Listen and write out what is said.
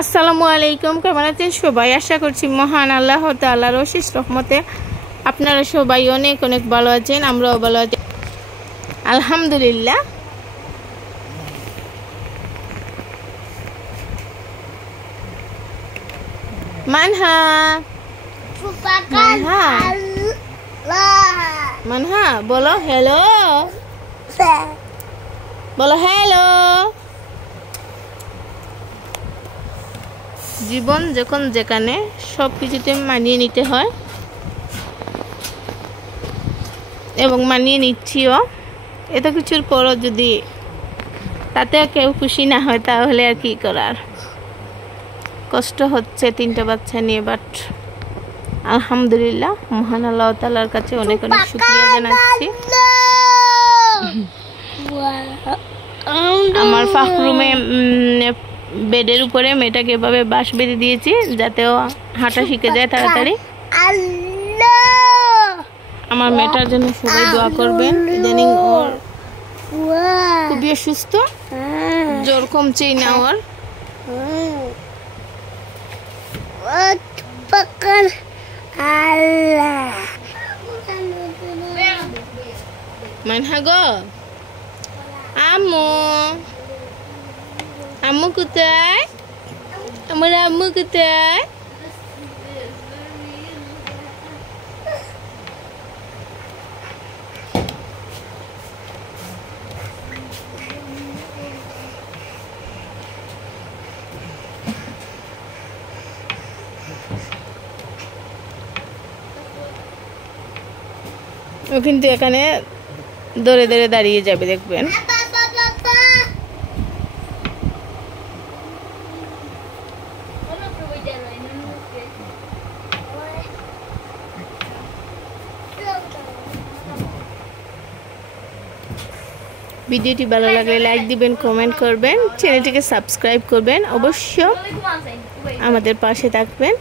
আসসালামু আলাইকুম, কেমন আছেন সবাই? আশা করছি মহান আল্লাহ তাআলার অশেষ রহমতে আপনারা সবাই অনেক অনেক ভালো আছেন। আমরাও ভালো আছি আলহামদুলিল্লাহ। মানহা মানহা মানহা বলো হ্যালো, বলো হ্যালো। জীবন যখন যেখানে সব কিছুতে মানিয়ে নিতে হয় এবং মানিয়ে নিচ্ছিও। এত কিছুর পরও যদি তাতে কেউ খুশি না হয় তাহলে আর কি করার। কষ্ট হচ্ছে তিনটা বাচ্চা নিয়ে, বাট আলহামদুলিল্লাহ মহান আল্লাহ তাআলার কাছে অনেক অনেক শুকরিয়া জানাচ্ছি। আমার ফাখরুমে বেডের উপরে মেয়েটাকে এভাবে বাঁশ বেঁধে দিয়েছি যাতে ও হাঁটা শিখে যায় তাড়াতাড়ি। আমার মেয়েটার জন্য সবাই দোয়া করবেন। ইদানিং ওর খুবই অসুস্থ, জ্বর কমছেই না ওর। মানহা গো, আম্মু আম্মু কোথায়? আমার আম্মু কোথায়? ও কিন্তু এখানে দৌড়ে দৌড়ে দাঁড়িয়ে যাবে, দেখবেন। ভিডিওটি ভালো লাগলে লাইক দিবেন, কমেন্ট করবেন, চ্যানেলটিকে সাবস্ক্রাইব করবেন, অবশ্য আমাদের পাশে থাকবেন।